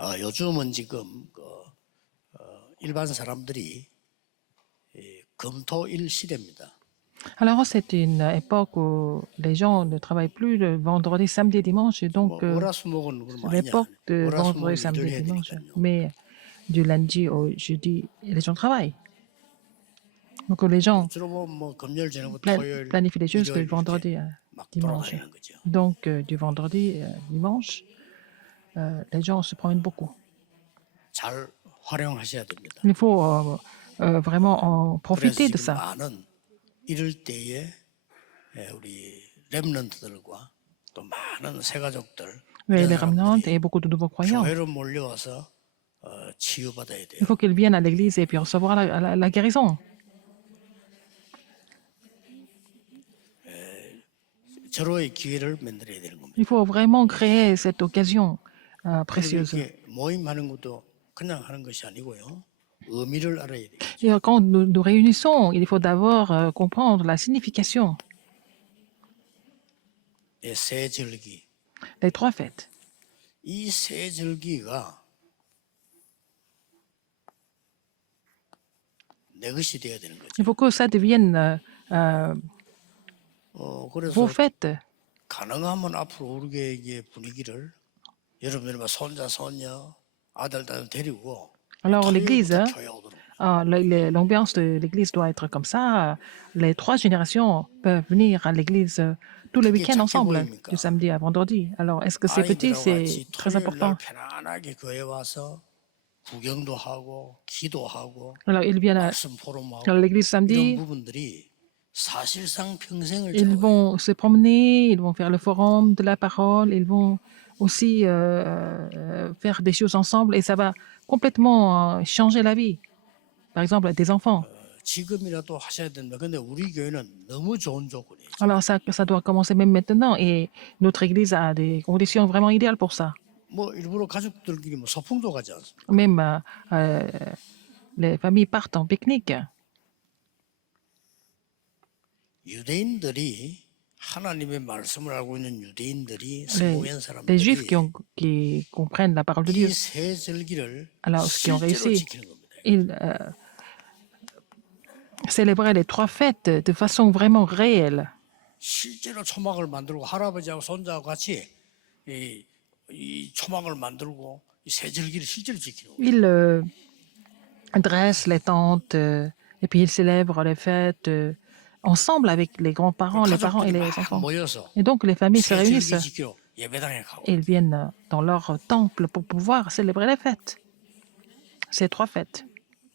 요즘은 지금 일반 사람들이 금토일 시대입니다. Alors, c'est une époque où les gens ne travaillent plus le vendredi, samedi, dimanche, et donc 월화수목은 그럼 c'est 아니냐? l'époque de vendredi, 월화수목을 일을 samedi, 해야 dimanche. 되니까요. Mais du lundi au jeudi, les gens travaillent. Donc les gens 주로 보면 금요일 저녁부터 토요일, planifient les choses le 일요일 이렇게 vendredi, 막 dimanche. 돌아다니는 거죠. Donc du vendredi, dimanche, les gens se promènent beaucoup. 잘 활용하셔야 됩니다. Il faut vraiment en 그래서 profiter de 지금 ça. 많은 이럴 때에 우리 렘넌트들과 또 많은 새가족들 이런 Les ramenantes 사람들이 et beaucoup de nouveaux croyants. 교회로 몰려와서 치유받아야 돼요. Il faut qu'ils viennent à l'église et puis recevoir la guérison. 절호의 기회를 만들어야 되는 겁니다. Il faut vraiment créer cette occasion 그리고 précieuse. 이렇게 모임하는 것도 그냥 하는 것이 아니고요. 의미를 알아야 돼요. Et quand nous nous réunissons, il faut d'abord comprendre la signification 새 절기. des trois fêtes. 이 새 절기가 내 것이 되어야 되는 거죠. Il faut que ça devienne 그래서 vos fêtes. 가능하면 앞으로 우리 교회의 분위기를 여러분들 손자, 손녀, 아들, 딸 데리고 Alors l'église, 토요일부터 교회 오도록. l'ambiance de l'église doit être comme ça. Les trois générations peuvent venir à l'église tous les 그게 week-ends 작게 ensemble, 보입니까? du samedi à vendredi. Alors est-ce que c'est petit? 아이들하고 C'est 같이 très 토요일 날 important. 편안하게 교회 와서 구경도 하고 기도하고 Alors ils viennent 말씀 포럼하고 à l'église 이런 samedi, 부분들이 사실상 평생을 ils 좌우해요. vont se promener, ils vont faire le forum de la parole, ils vont aussi faire des choses ensemble et ça va complètement changer la vie. Par exemple, des enfants. 지금이라도 하셔야 된다. 근데 우리 교회는 너무 좋은 조건이에요. Alors ça doit commencer même maintenant et notre église a des conditions vraiment idéales pour ça. 뭐 일부러 가족들끼리 뭐 소풍도 가지 않습니다. Même les familles partent en pique-nique. 유대인들이 하나님의 말씀을 알고 있는 유대인들이 Les, 성공한 les 사람들이 juifs qui comprennent la parole de 이 Dieu, 새 절기를 alors qui ont 실제로 réussi, 지키는 겁니다. ils célébraient les trois fêtes de façon vraiment réelle. 실제로 초막을 만들고 할아버지하고 손자하고 같이 이 초막을 만들고 이 새 절기를 실제로 지키는 거예요. Ils dressent les tentes et puis ils célèbrent les fêtes ensemble avec les grands-parents, les parents et 가족들이 les 막 enfants. 모여서 Et donc les familles se 새 réunissent 절기 지키러 예배당에 가고 et ils viennent dans leur temple pour pouvoir célébrer les fêtes. Ces trois fêtes.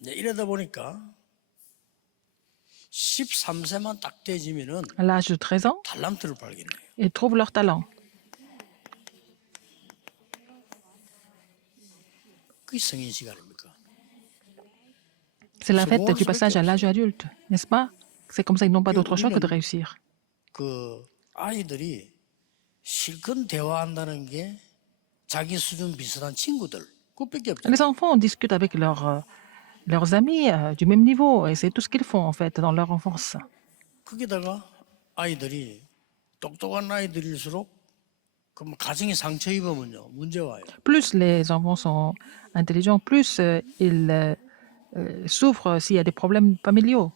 이러다 보니까 13세만 딱 되지면은 À l'âge de 13 ans, 달란트를 발견해요. ils trouvent leur talent. 그게 성인 시간입니까? C'est la fête du passage à l'âge adulte, n'est-ce pas? C'est comme ça, ils n'ont pas d'autre choix que de réussir. 그 아이들이 실컷 대화한다는 게 자기 수준 비슷한 친구들 그것밖에 없죠. Les enfants discutent avec leurs amis du même niveau et c'est tout ce qu'ils font en fait dans leur enfance. 거기다가 아이들이 똑똑한 아이들일수록 그럼 가정에 상처 입으면요 문제 와요. Plus les enfants sont intelligents, plus ils souffrent s'il y a des problèmes familiaux.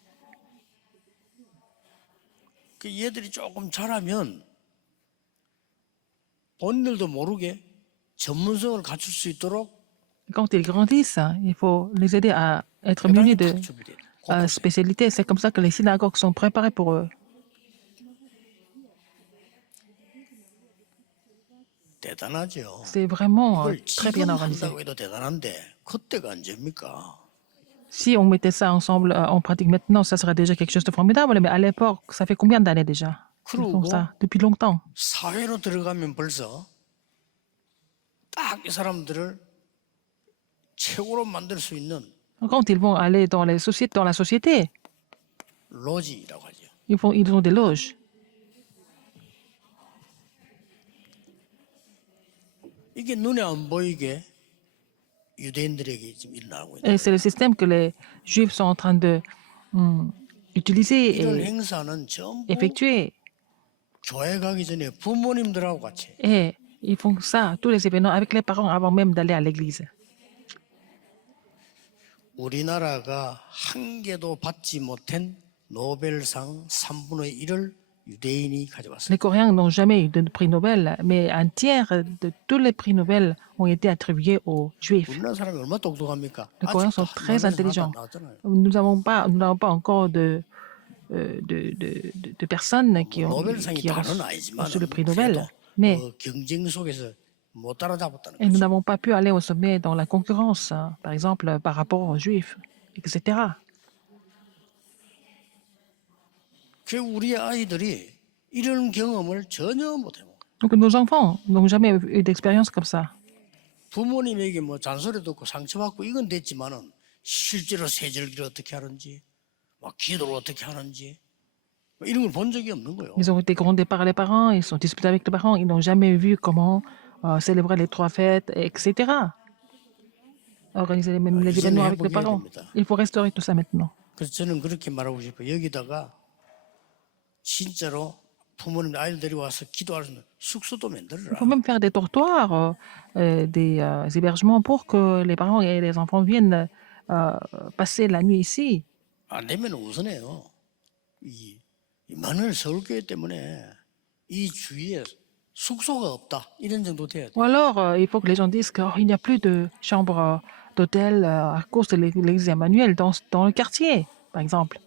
그 얘들이 조금 자라면 본인들도 모르게 전문성을 갖출 수 있도록 Quand ils grandissent, il faut les aider à être 대단히 munis de 탁 준비돼요. 곳곳에. spécialités. C'est comme ça que les synagogues sont préparées pour eux. 대단하죠. C'est vraiment 이걸 très bien 지금 organisé. 한다고 해도 대단한데 그때가 언제입니까? Si on mettait ça ensemble en pratique maintenant, ça serait déjà quelque chose de formidable. Mais à l'époque, ça fait combien d'années déjà qu'ils font 그러고 ça? Depuis longtemps. 사회로 들어가면 벌써 딱 이 사람들을 최고로 만들 수 있는 Quand ils vont aller dans la société, 로지라고 하죠. ils ont des loges. 이게 눈에 안 보이게 유대인들에게 지금 일어나고 있는 Et c'est le système que les Juifs sont en train de utiliser 이런 et 행사는 전부 effectuer. 교회 가기 전에 부모님들하고 같이 Et Ils font ça, tous les événements, avec les parents avant même d'aller à l'église. 우리나라가 한 개도 받지 못한 노벨상 3분의 1을 유대인이 Les 가져왔습니다. Coréens n'ont jamais eu de prix Nobel, mais un tiers de tous les prix Nobel ont été attribués aux Juifs. 우리나라 사람이 얼마나 똑똑합니까? Les Coréens 아직도 sont très 노벨상 하나도 안 intelligents. 나왔잖아요. Nous n'avons pas encore de personnes 노벨상이 qui ont 다는 reçu 아니지만 le prix 그래도 Nobel, mais 경쟁 속에서 못 따라잡았다는 et nous 거죠. n'avons pas pu aller au sommet dans la concurrence, hein, par exemple par rapport aux Juifs, etc. 그 우리 아이들이 이런 경험을 전혀 못해요. Donc nos enfants n'ont jamais eu d'expérience comme ça. 부모님에게 뭐 잔소리 듣고 상처받고 이건 됐지만은 실제로 세절기를 어떻게 하는지, 막 기도를 어떻게 하는지 뭐 이런 걸 본 적이 없는 거예요. Ils ont été grondés par les parents, ils sont disputés avec les parents, ils n'ont jamais vu comment célébrer les 3 fêtes, etc. Organiser même les événements avec les parents. Il faut restaurer tout ça maintenant. 그래서 저는 그렇게 말하고 싶어요. 여기다가 진짜로 부모님 아이들 데려와서 기도할 수 있는 숙소도 Il 만들어라. faut même faire des dortoirs, des hébergements pour que les parents et les enfants viennent passer la nuit ici. 안 되면 우선해요. 이 많은 서울교회 때문에 이 주위에 숙소가 없다 이런 정도 돼야 돼. Ou alors, il faut que les gens disent qu'il n'y a plus de chambres d'hôtel à cause de l'église Emmanuel dans le quartier, par exemple.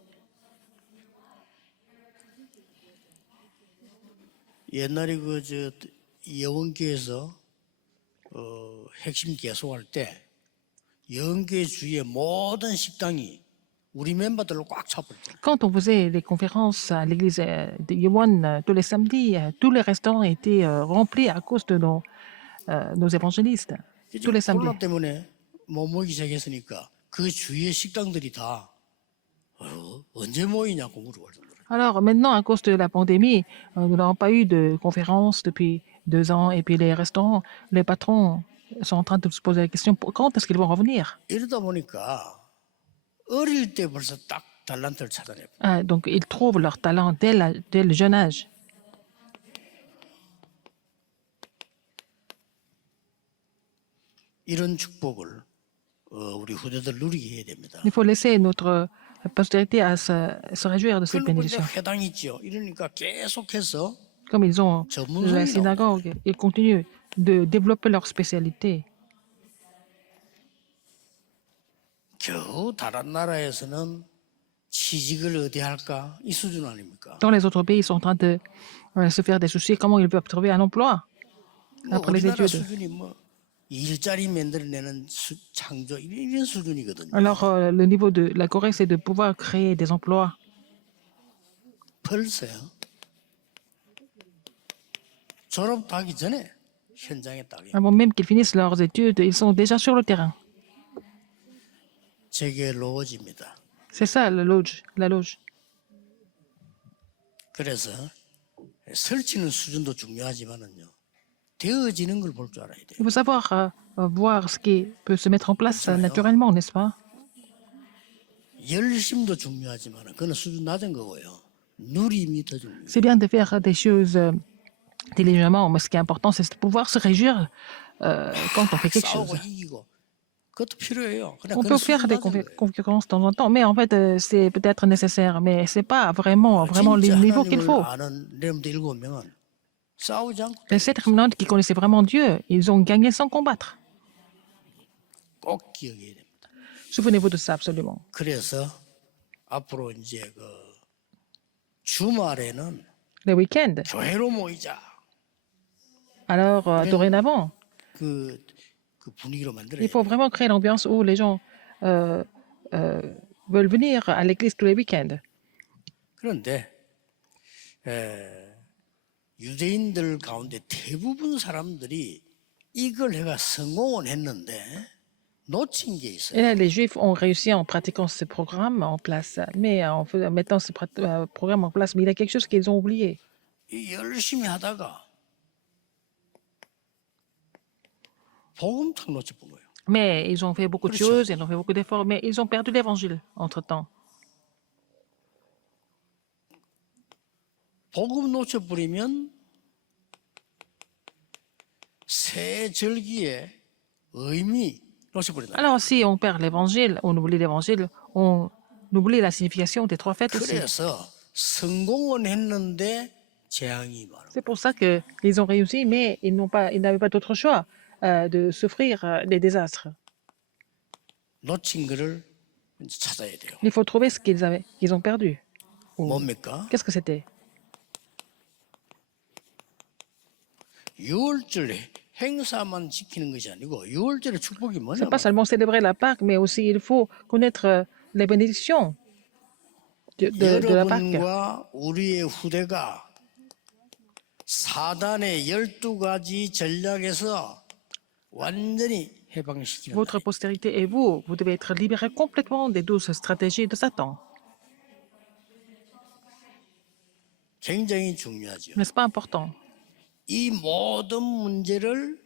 옛날에 그저 여원교에서 핵심 개소할 때 여원교회 주위의 모든 식당이 우리 멤버들로 꽉 차버렸잖아요. Quand on faisait des conférences à l'église de Yewon tous les samedis, tous les restaurants étaient remplis à cause de nos évangélistes. Tous les samedis. 코로나 때문에 못 모이기 시작했으니까 그 주위의 식당들이 다 언제 모이냐고 물어볼 정도로. Alors maintenant, à cause de la pandémie, nous n'avons pas eu de conférence depuis 2 ans et puis les restaurants, les patrons sont en train de se poser la question quand est-ce qu'ils vont revenir. 이러다 보니까 어릴 때 벌써 딱 달란트를 찾아내고 Donc ils trouvent leur talent dès le jeune âge. 이런 축복을 우리 후대들 누리게 해야 됩니다. Il faut laisser notre postérité à se réjouir de cette 그리고 이제 bénédiction. 회당 있죠. 이러니까 계속해서 Comme ils ont la 전문성이 synagogue, ils continuent de développer leur spécialité. 겨우 다른 나라에서는 취직을 어디 할까 이 수준 아닙니까? Dans les autres pays, ils sont en train de se faire des soucis comment ils peuvent trouver un emploi 뭐 après les 우리나라 études. 수준이 뭐 일자리 만들어내는 창조 이런 수준이거든요. Alors, le niveau de la Corée, c'est de pouvoir créer des emplois. 벌써요. 졸업하기 전에 현장에 딱 Avant même qu'ils finissent leurs études, ils sont déjà sur le terrain. 제게 로지입니다. C'est ça, la loge. 그래서 설치는 수준도 중요하지만은요. 되어지는 걸 볼 줄 알아야 돼요. Il faut savoir voir ce qui peut se mettre en place naturellement, n'est-ce pas? 열심도 중요하지만 그건 수준 낮은 거고요. 누림이 더 중요해요. C'est bien de faire des choses dilignemment, mais ce qui est important, c'est de pouvoir se réjouir quand on fait quelque chose. 싸우고 이기고 그것도 필요해요. 그냥 On 그건 peut faire 수준 des 낮은 거예요. concurrences de temps en temps, mais en fait, c'est peut-être nécessaire, mais c'est pas vraiment le 진짜 niveau qu'il 하나님을 faut. 아는 레몬드 7명은 싸우지 않고 Les 7 remnants qui connaissaient vraiment Dieu, ils ont gagné sans combattre. 꼭 기억해야 됩니다. Souvenez-vous de ça absolument. 그래서 앞으로 이제 그 주말에는 Les week-ends. 교회로 모이자 Alors, dorénavant, 그 분위기로 만들어야 il 돼요. faut vraiment créer l'ambiance où les gens veulent venir à l'église tous les week-ends. 그런데 유대인들 가운데 대부분 사람들이 이걸 해가 성공은 했는데 놓친 게 Et 있어요. là, les Juifs ont réussi en pratiquant ce programme en place, mais en mettant ce programme en place, mais il y a quelque chose qu'ils ont oublié. 이 열심히 하다가 복음 탁 놓쳐본 거예요. Mais ils ont fait beaucoup de choses, ils ont fait beaucoup d'efforts, mais ils ont perdu l'évangile entre-temps. 복음 놓쳐버리면 새 절기의 의미 놓쳐버린다. Alors, si on perd l'évangile, on oublie la signification des trois fêtes aussi. 그래서 성공은 했는데 재앙이 많아. C'est pour ça qu'ils ont réussi, mais ils n'avaient pas d'autre choix de souffrir des désastres. 놓친 거를 이제 찾아야 돼요. Il faut trouver ce qu'ils ont perdu. 뭡니까? Qu'est-ce que c'était? 유월절 행사만 지키는 것이 아니고 유월절의 축복이 C'est 뭐냐? pas seulement célébrer la Pâque, mais aussi il faut connaître les bénédictions de la Pâque. 여러분과 우리의 후대가 사단의 12가지 전략에서 완전히 해방시키는 Votre postérité et vous, vous devez être libérés complètement des 12 stratégies de Satan. 굉장히 중요하죠. N'est-ce pas important? 이 모든 문제를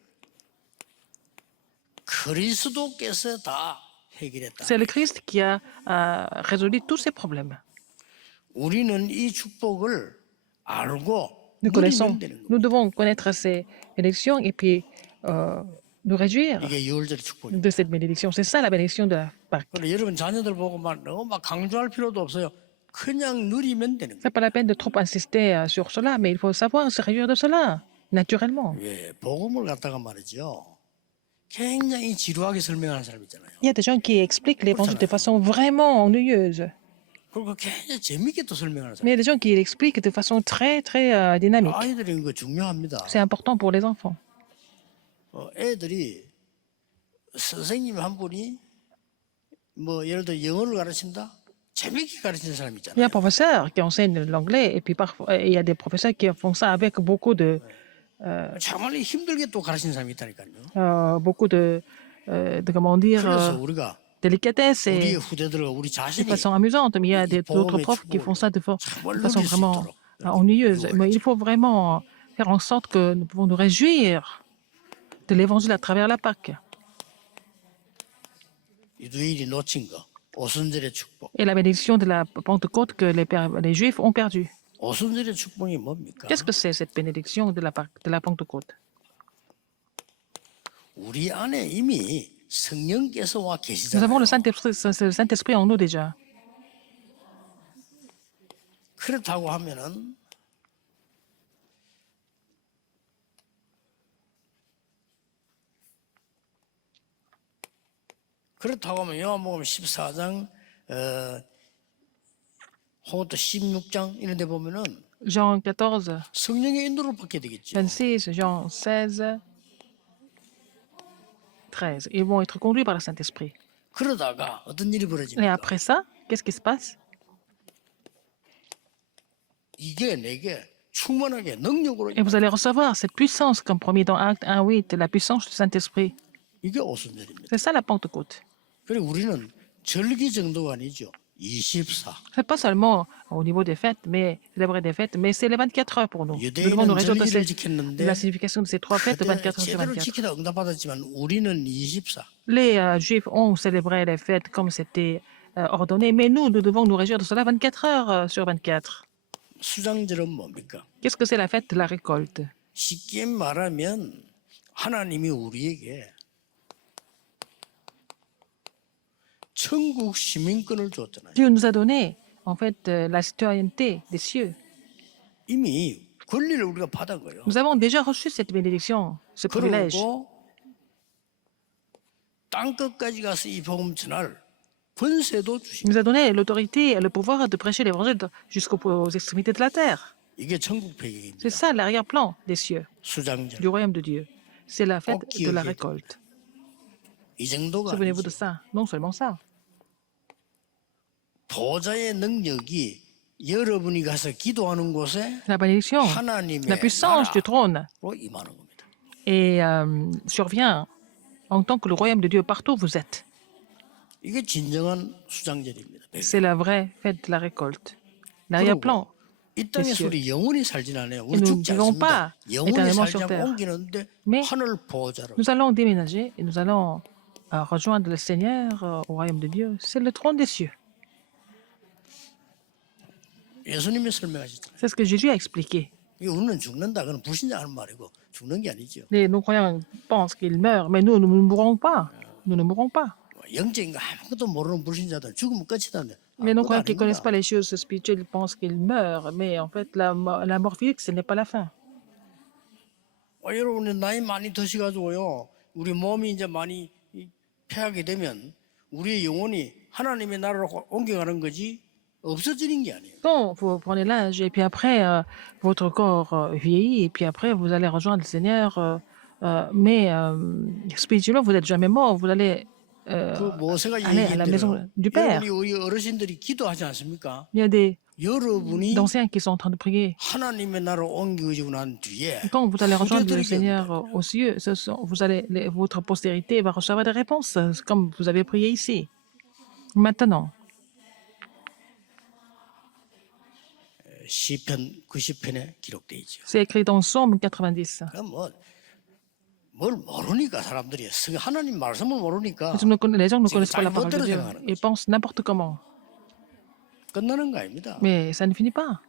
그리스도께서 다 해결했다. C'est le Christ qui a résolu tous ces problèmes. 우리는 이 축복을 알고 Nous connaissons, 누리면 되는 거예요. nous devons connaître ces bénédictions et puis nous réjouir 이게 유월절의 축복이에요. de cette bénédiction. C'est ça la bénédiction de la Pâque. 그래 여러분 자녀들 보고 막 너무 막 강조할 필요도 없어요. 그냥 누리면 되는 C'est pas la peine de trop insister sur cela, mais il faut savoir se réjouir de cela, naturellement. 거예요. 예, 복음을 갖다가 말이죠. 굉장히 지루하게 설명하는 사람 있잖아요. Il y a des gens qui expliquent l'évangile de façon vraiment ennuyeuse. 그리고 굉장히 재밌게 또 설명하는 사람. Mais il y a des gens qui l'expliquent de façon très, très dynamique. 아이들이 이거 중요합니다. C'est important pour les enfants. 애들이 선생님 한 분이 뭐 예를 들어 영어를 가르친다. 재밌게 가르치는 사람 Il y a 있잖아요. un professeur qui enseigne l'anglais et puis parfois il y a des professeurs qui font ça avec 정말 힘들게 또 가르치는 사람이 있다니까요. beaucoup de comment dire, 그래서 우리가 délicatesse 우리의 et 후대들과 우리 de 자신이 façon amusante. Mais il y a d'autres profs qui font ça de façon vraiment ennuyeuse. Mais il faut vraiment faire en sorte que nous pouvons nous réjouir de l'évangile à travers la Pâque. 유대인이 놓친 거 오순절의 축복. Et la bénédiction de la Pentecôte que les Juifs ont perdue. 오순절의 축복이 뭡니까? Qu'est-ce que c'est cette bénédiction de la Pentecôte? 우리 안에 이미 성령께서 와 Nous avons 계시잖아요. le Saint-Esprit en nous déjà. 그렇다고 하면은 요한복음 14장 혹은 또 16장 이런 데 보면은 Jean 14, 성령의 인도를 받게 되겠죠. 26, Jean 16, 13. Ils vont être conduits par le Saint-Esprit. 그러다가 어떤 일이 Et 벌어집니까? après ça, qu'est-ce qui se passe? 이게 내게 충만하게 능력으로 Et vous allez recevoir cette puissance, comme promis dans Acte 1:8, la puissance du Saint-Esprit. 이게 오순절입니다. C'est ça la Pentecôte. 그리고 우리는 절기 정도가 아니죠. 24. C'est pas seulement au niveau des fêtes, mais célébrer des fêtes, mais c'est les 24 heures pour nous. Nous devons nous 유대인은 réjouir de 절기를 de 지켰는데 la signification de ces trois fêtes de 24 heures sur 제대로 24. 지키다 응답받았지만 우리는 24. Les Juifs ont célébré les fêtes comme c'était ordonné, mais nous devons nous réjouir de cela 24 heures sur 24. 수장절은 뭡니까? Qu'est-ce que c'est la fête de la récolte? 쉽게 말하면 하나님이 우리에게 천국 시민권을 줬잖아요. Dieu nous a donné, en fait, la citoyenneté des cieux. 이미 권리를 우리가 받은 거예요. Nous avons déjà reçu cette bénédiction, ce privilège. 그리고 땅 끝까지 가서 이 복음 전할 권세도 Il 주시고 nous a donné l'autorité et le pouvoir de prêcher l'évangile jusqu'aux extrémités de la terre. 이게 천국 배경입니다. C'est ça l'arrière-plan des cieux, 수장절. du royaume de Dieu. C'est la fête de la récolte. 이 정도가 Souvenez-vous 아니죠. de ça. Non seulement ça. 보좌의 능력이 여러분이 가서 기도하는 곳에 La bénédiction, 하나님의 la puissance du trône 나라로 임하는 겁니다. et survient en tant que le royaume de Dieu partout où vous êtes. 이게 진정한 수장절입니다. C'est la vraie fête de la récolte. L'arrière-plan. 이 땅에서 우리 영원히 살진 않아요. Et 우리 nous 죽지 ne vivons 않습니다. pas 영원히 éternellement 살지 sur 않고 terre. 옮기는데 Mais 하늘 보좌로. nous allons déménager et nous allons rejoindre le Seigneur au royaume de Dieu. C'est le trône des cieux. 예수님이 설명하셨잖아요. C'est ce que Jésus a expliqué. 이 우리는 죽는다. 그건 불신자 하는 말이고 죽는 게 아니죠. Les non-croyants pensent qu'ils meurent, mais nous ne mourrons pas. Nous ne mourrons pas. 영적인 거 아무것도 모르는 불신자들 죽으면 끝이다는데 Les 끝 non-croyants qui ne connaissent 아닙니다. pas les choses spirituelles ils pensent qu'ils meurent, mais en fait, la mort physique, ce n'est pas la fin. 여러분이 나이 많이 드셔가지고요, 우리 몸이 이제 많이 패하게 되면 우리의 영혼이 하나님의 나라로 옮겨가는 거지 없어지는 게 아니에요. Quand vous prenez l'âge, et puis après, votre corps vieillit, et puis après, vous allez rejoindre le Seigneur, mais spirituellement, vous n'êtes jamais mort, vous allez 그 모세가 aller à la 얘기한 maison 대로 du Père. 여러분이 우리 어르신들이 기도하지 않습니까? Il y a des 여러분이 anciens qui sont en train de prier. 하나님의 나라로 옮겨지고 난 뒤에 Quand vous allez rejoindre le 후대들에게 Seigneur aux cieux, vous allez, votre postérité va recevoir des réponses, comme vous avez prié ici. Maintenant, 시편 90편에 기록되어 있죠. c'est écrit dans Somme 90. 그럼 뭘 모르니까 사람들이 하나님 말씀을 모르니까 Les gens ne 지금 connaissent pas la parole de 잘못대로 Dieu. 생각하는 Ils 거죠. pensent n'importe comment. 끝나는 거 아닙니다. Mais ça ne finit pas.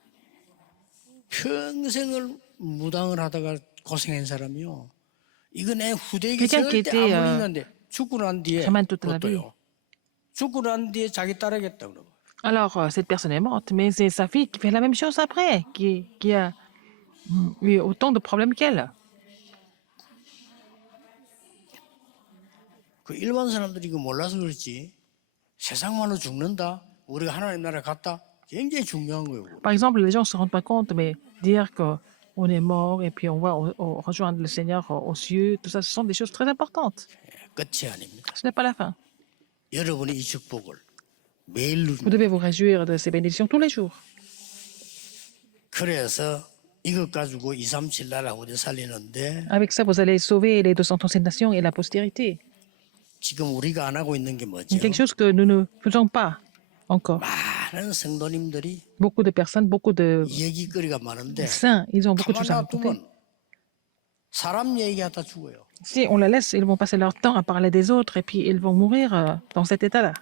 평생을 무당을 하다가 고생한 사람이요. 이거 내 후대에게 Quelqu'un qui 절대 était, 아무리 있는데 죽고 난 뒤에 chaman toute la vie. 그것도요. 죽고 난 뒤에 자기 따르겠다 그러고. Alors, cette personne est morte, mais c'est sa fille qui fait la même chose après, qui a eu autant de problèmes qu'elle. 그 일반 사람들이 이거 몰라서 그렇지. 세상만으로 죽는다. 우리가 하나님 나라 갔다. 굉장히 중요한 거예요. Par exemple, les gens ne se rendent pas compte, mais dire qu'on est mort et puis on va rejoindre le Seigneur aux cieux, tout ça, ce sont des choses très importantes. 끝이 아닙니다. Ce n'est pas la fin. 여러분이 이 축복을 매일 Vous devez vous réjouir de ces bénédictions tous les jours. 그래서 이것 가지고 237 나라 후대 살리는데 Avec ça, vous allez sauver les 237 nations et la postérité. 지금 우리가 안 하고 있는 게 뭐죠? C'est quelque chose que nous ne faisons pas encore. 많은 성도님들이 Beaucoup de personnes, beaucoup de 얘기거리가 많은데 saints, ils ont beaucoup de 가만 choses à raconter. 놔두면 사람 얘기하다 죽어요. Si on la laisse, ils vont passer leur temps à parler des autres et puis ils vont mourir dans cet état-là.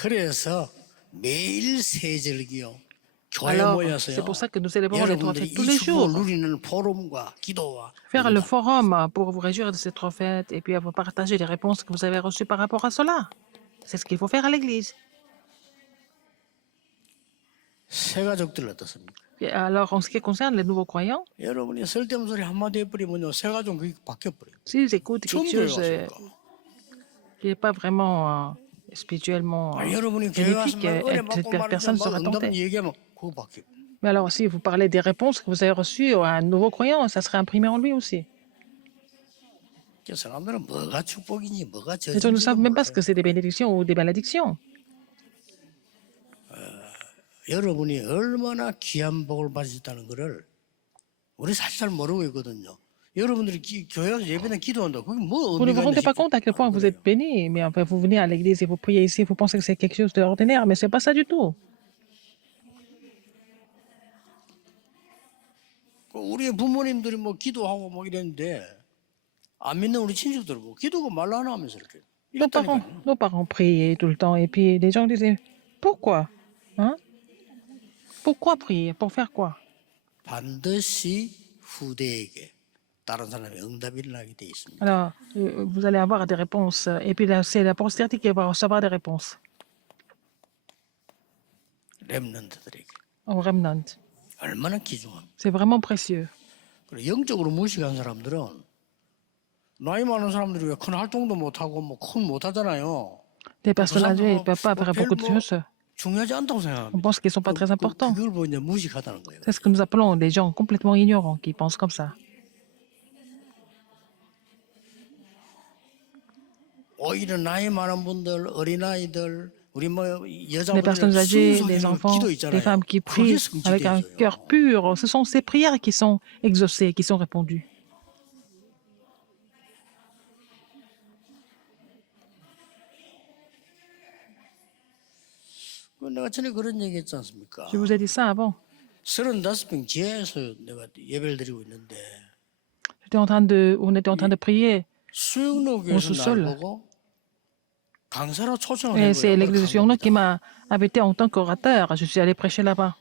그래서 매일 세절기요. 교회 Alors, 모여서요. c'est pour ça que nous célébrons les trois 여러분들이 fêtes tous 이 les 축복을 jours. 누리는 포럼과 기도와 Faire le forum pour vous réjouir de ces trois fêtes et puis à vous partager les réponses que vous avez reçues par rapport à cela. C'est ce qu'il faut faire à l'église. 새 가족들 어떻습니까? Et alors, en ce qui concerne les nouveaux croyants, 여러분이 쓸데없는 소리 한마디 해버리면요. 새 가족 그게 바뀌어버려요. s'ils écoutent 처음 quelque 교회 chose 왔으니까. qui n'est pas vraiment spirituellement 여러분이 교회 와서 bénéfique, 은혜 cette 받고 personne 말하면 sera 응답 tentée. 얘기하면 그거 바뀌어. Mais alors, si vous parlez des réponses que vous avez reçues à un nouveau croyant, ça serait imprimé en lui aussi. 그 사람들은 뭐가 축복이니 뭐가 Les gens ne savent 저주인지 même pas ce que c'est des bénédictions ou des malédictions. 여러분이 얼마나 귀한 복을 받으셨다는 것을 우리 사실 잘 모르고 있거든요. 여러분들이 교회에서 예배는 기도한다. 그게 뭐 Vous ne vous 의미가 rendez 있나 pas compte à quel point vous êtes bénis, mais enfin, vous venez à l'église et vous priez ici, vous pensez que c'est quelque chose d'ordinaire, mais ce n'est pas ça du tout. 우리 부모님들이 뭐 기도하고 뭐 이랬는데 안 믿는 우리 친척들 뭐 기도가 말라 하나 하면서 이렇게 이랬다니까요. Nos parents priaient tout le temps, et puis les gens disaient, pourquoi? Hein? Pourquoi prier? Pour faire quoi? 반드시 후대에게 다른 사람의 응답이 일어나게 돼 있습니다. Alors, vous allez avoir des réponses, et puis là, c'est la postérité qui va recevoir des réponses 렘넌트들에게 au remnant. 얼마나 귀중합니까? C'est vraiment précieux. 그리고 영적으로 무식한 사람들은 나이 많은 사람들이 왜 큰 활동도 못하고 뭐 큰 못하잖아요. Les personnes âgées ne peuvent pas faire beaucoup de 뭐 choses. 중요하지 않다고 On 생각합니다. pense qu'ils ne sont pas très importants. 그걸 보고 이제 무식하다는 거예요. C'est ce que nous appelons des gens complètement ignorants qui pensent comme ça. 오히려 나이 많은 분들, 어린아이들, 우리 뭐 Les personnes 여자분들 âgées, 순수하게 les enfants, 기도 les 있잖아요. femmes qui 그게 prient avec un 성취되어져요. cœur pur, ce sont ces prières qui sont exaucées, qui sont répondues. 내가 전에 그런 얘기 했지 않습니까? Je vous ai dit ça avant. 35병 지하에서 내가 예배를 드리고 있는데 On était en train de prier 수영로 교회에서 날 sous-sol. 보고 강사로 초청을 Et 한 c'est 거예요. l'église de 간 Sion qui 겁니다. m'a invité en tant qu'orateur. Je suis allé prêcher là-bas.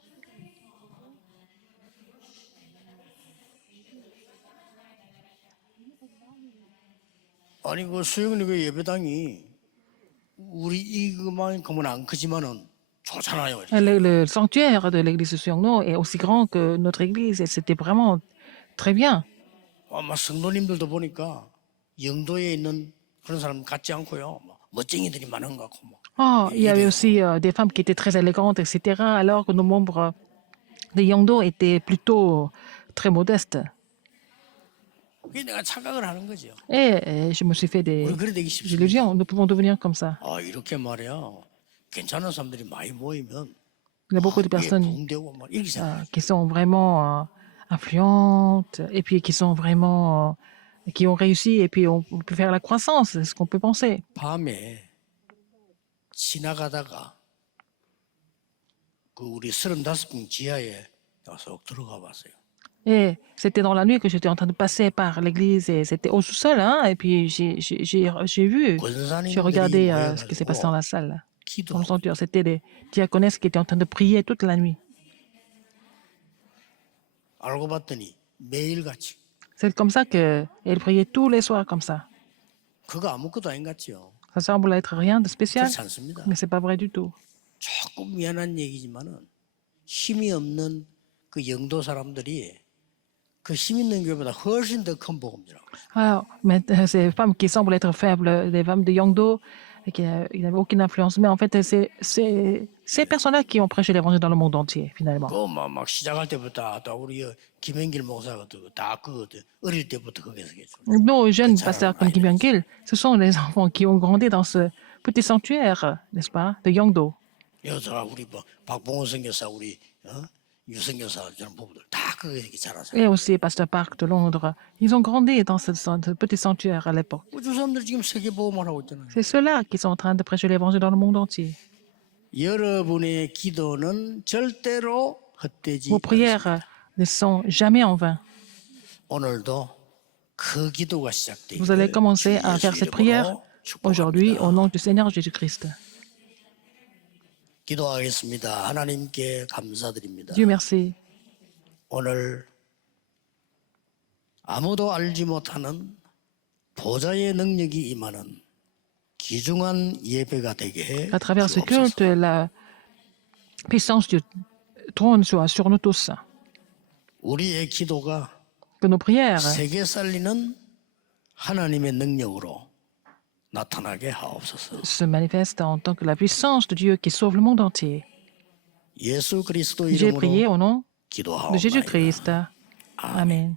아니 그 수영리 그 예배당이 우리 이만큼은 안 크지만은 좋잖아요. Et 이렇게. le sanctuaire de l'église de Sion est aussi grand que notre église. Et c'était vraiment très bien. 아마 성도님들도 보니까 영도에 있는 그런 사람 같지 않고요. 뭐 멋쟁이들이 많은 것 같고 뭐 Oh, il y avait 이래요. aussi des femmes qui étaient très élégantes, etc. Alors que nos membres de Yangdo étaient plutôt très modestes. 그게 내가 착각을 하는 거죠. Et je me suis fait 우리 des 그래 되기 쉽습니다. illusions. Nous pouvons devenir comme ça. 아 이렇게 말이야. 괜찮은 사람들이 많이 모이면 Il y a beaucoup de 그게 personnes 부흥되고 막 이렇게 생각해요. qui sont vraiment influentes et puis qui sont vraiment qui ont réussi et puis on peut faire la croissance, c'est ce qu'on peut penser. 밤에 지나가다가 그 우리 35평 지하에 가서 들어가 봤어요. Et c'était dans la nuit que j'étais en train de passer par l'église et c'était au sous-sol, hein, et puis j'ai vu, j'ai 권사님들이 regardé ce qui s'est passé dans 모여가지고 la salle, dans le 기도하고 sanctuaire. C'était des diaconesses qui étaient en train de prier toute la nuit. 알고 봤더니 매일같이 C'est comme ça qu'elles priaient tous les soirs comme ça. 그거 아무것도 아닌 것 같지요. Ça semble être rien de spécial, 그렇지 않습니다. mais c'est pas vrai du tout. 조금 미안한 얘기지만은 힘이 없는 그 영도 사람들이 그 힘 있는 교회보다 훨씬 더 큰 복음이라고. Alors, mais, ces femmes qui semblent être faibles, des femmes de Yangdo, et qui n'avaient aucune influence, mais en fait, c'est ces personnes-là qui ont prêché l'évangile dans le monde entier, finalement. 그막 시작할 때부터 다 우리 김행길 목사가 다그 어릴 때부터 거기서 계속. Nos jeunes 그 pasteurs 자라는 comme Kim 아이들이. Young-gil, ce sont les enfants qui ont grandi dans ce petit sanctuaire, n'est-ce pas, de Yangdo. 여자가 우리 뭐 박봉호 선교사 우리 유선교사 저런 부부들 다 거기서 이렇게 자라서. Et aussi Pasteur Park de Londres. Ils ont grandi dans ce petit sanctuaire à l'époque. 우주 사람들 지금 세계 보험을 하고 있잖아요. C'est ceux-là qui sont en train de prêcher l'évangile dans le monde entier. 여러분의 기도는 절대로 헛되지 Vos 않습니다. prières ne sont jamais en vain. 오늘도 그 기도가 시작되기를 Vous allez commencer 주 à 예수 faire cette prière 이름으로 aujourd'hui au 축복합니다. nom du Seigneur Jésus-Christ. 기도하겠습니다. 하나님께 감사드립니다. Dieu merci. 오늘 아무도 알지 못하는 보좌의 능력이 임하는 귀중한 예배가 되게 해 À travers ce 주옵소서. culte, la puissance du trône soit sur nous tous. 우리의 기도가 Que nos prières 세계 살리는 하나님의 능력으로 나타나게 하옵소서. se manifestent en tant que la puissance de Dieu qui sauve le monde entier. 예수 그리스도 J'ai prié 이름으로 au nom de 기도하옵나이다. Jésus-Christ. Amen.